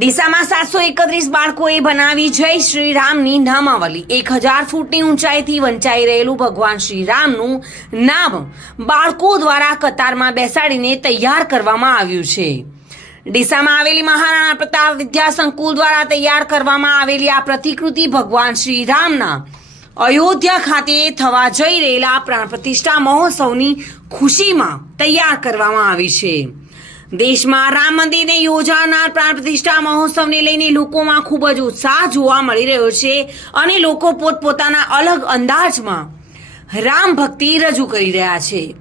ડીસામાં સાતસો એકત્રીસ બાળકોએ બનાવી જય શ્રી રામની નામાવલી. એક હજાર ફૂટની ઊંચાઈથી વંચાઈ રહેલું ભગવાન શ્રી રામનું નામ બાળકો દ્વારા કતારમાં બેસાડીને તૈયાર કરવામાં આવ્યું છે. ડીસામાં આવેલી મહારાણા પ્રતાપ વિદ્યા સંકુલ દ્વારા તૈયાર કરવામાં આવેલી આ પ્રતિકૃતિ ભગવાન શ્રી રામના અયોધ્યા ખાતે થવા જઈ રહેલા પ્રાણ પ્રતિષ્ઠા મહોત્સવની ખુશીમાં તૈયાર કરવામાં આવી છે. દેશમાં રામ મંદિરને યોજાનાર પ્રાણ પ્રતિષ્ઠા મહોત્સવને લઈને લોકોમાં ખૂબ જ ઉત્સાહ જોવા મળી રહ્યો છે અને લોકો પોતપોતાના અલગ અંદાજમાં રામ ભક્તિ રજૂ કરી રહ્યા છે.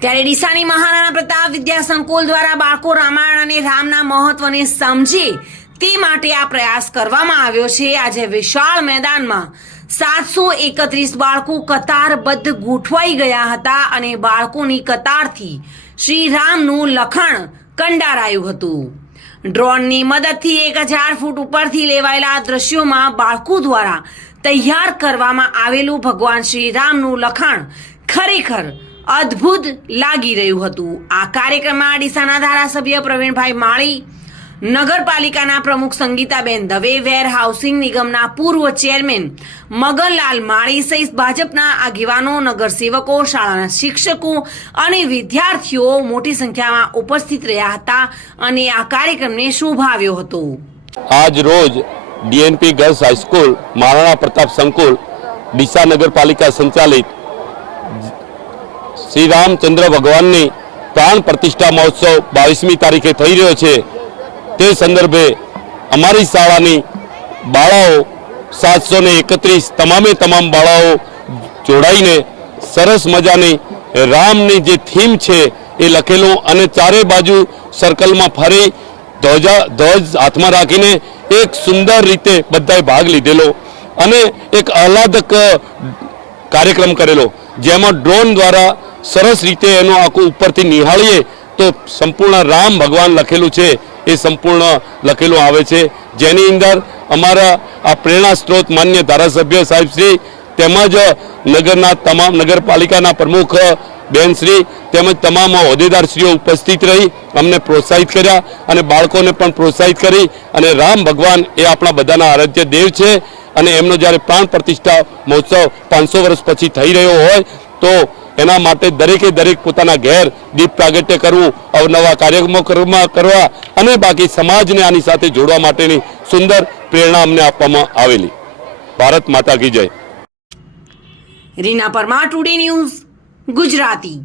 ત્યારે ડીસાની મહારાણા પ્રતાપ વિદ્યા સંકુલ દ્વારા બાળકો રામાયણ અને રામના મહત્વને સમજે તે માટે આ પ્રયાસ કરવામાં આવ્યો છે. આજે વિશાળ મેદાનમાં સાતસો એકત્રીસ બાળકો કતારબદ્ધ ગોઠવાઈ ગયા હતા અને બાળકોની કતારથી શ્રીરામનું લખાણ કંડારાયું હતું. ડ્રોનની મદદથી એક હજાર ફૂટ ઉપરથી લેવાયેલા દ્રશ્યોમાં બાળકો દ્વારા તૈયાર કરવામાં આવેલું ભગવાન શ્રીરામનું લખાણ ખરેખર અદ્ભુત લાગી રહ્યું હતું. આ કાર્યક્રમમાં ડીસાના ધારાસભ્ય પ્રવીણભાઈ માળી નગરપાલિકાના પ્રમુખ સંગીતાબેન દવે વેર હાઉસિંગ નિગમના પૂર્વ ચેરમેન મગનલાલ માળી સહિત ભાજપના આગેવાનો, નગરસેવકો, શાળાના શિક્ષકો અને વિદ્યાર્થીઓ મોટી સંખ્યામાં ઉપસ્થિત રહ્યા હતા અને આ કાર્યક્રમને શોભાવ્યો હતો. આજ રોજ DNP girls high school Maharana Pratap સંકુલ, ડીસા નગરપાલિકા સંચાલિત શ્રી રામચંદ્ર ભગવાનની પ્રાણ પ્રતિષ્ઠા મહોત્સવ બાવીસમી તારીખે થઈ રહ્યો છે. તે સંદર્ભે અમારી શાળાની બાળાઓ સાતસો ને એકત્રીસ તમામે તમામ બાળાઓ જોડાઈને સરસ મજાની રામની જે થીમ છે એ લખેલું અને ચારે બાજુ સર્કલમાં ફરી ધ્વજા ધ્વજ હાથમાં રાખીને એક સુંદર રીતે બધાએ ભાગ લીધેલો અને એક આહલાદક કાર્યક્રમ કરેલો, જેમાં ડ્રોન દ્વારા સરસ રીતે એનું આખું ઉપરથી નિહાળીએ તો સંપૂર્ણ રામ ભગવાન લખેલું છે. એ સંપૂર્ણ લખેલું આવે છે. જેની અંદર અમારા આ પ્રેરણા સ્ત્રોત માન્ય ધારાસભ્ય સાહેબશ્રી તેમજ નગરના તમામ નગરપાલિકાના પ્રમુખ બેનશ્રી તેમજ તમામ હોદ્દેદારશ્રીઓ ઉપસ્થિત રહી અમને પ્રોત્સાહિત કર્યા અને બાળકોને પણ પ્રોત્સાહિત કરી અને રામ ભગવાન એ આપણા બધાના આરાધ્ય દેવ છે અને એમનો જ્યારે પ્રાણ પ્રતિષ્ઠા મહોત્સવ પાંચસો વર્ષ પછી થઈ રહ્યો હોય તો એના માટે દરેકે દરેક પોતાના ઘેર દીપ પ્રાગટ્ય કરવું, અવનવા કાર્યક્રમો કરવા અને બાકી સમાજને આની સાથે જોડવા માટેની સુંદર પ્રેરણા અમને આપવામાં આવેલી. ભારત માતા કી જય. Reena Parmar, today news Gujarati.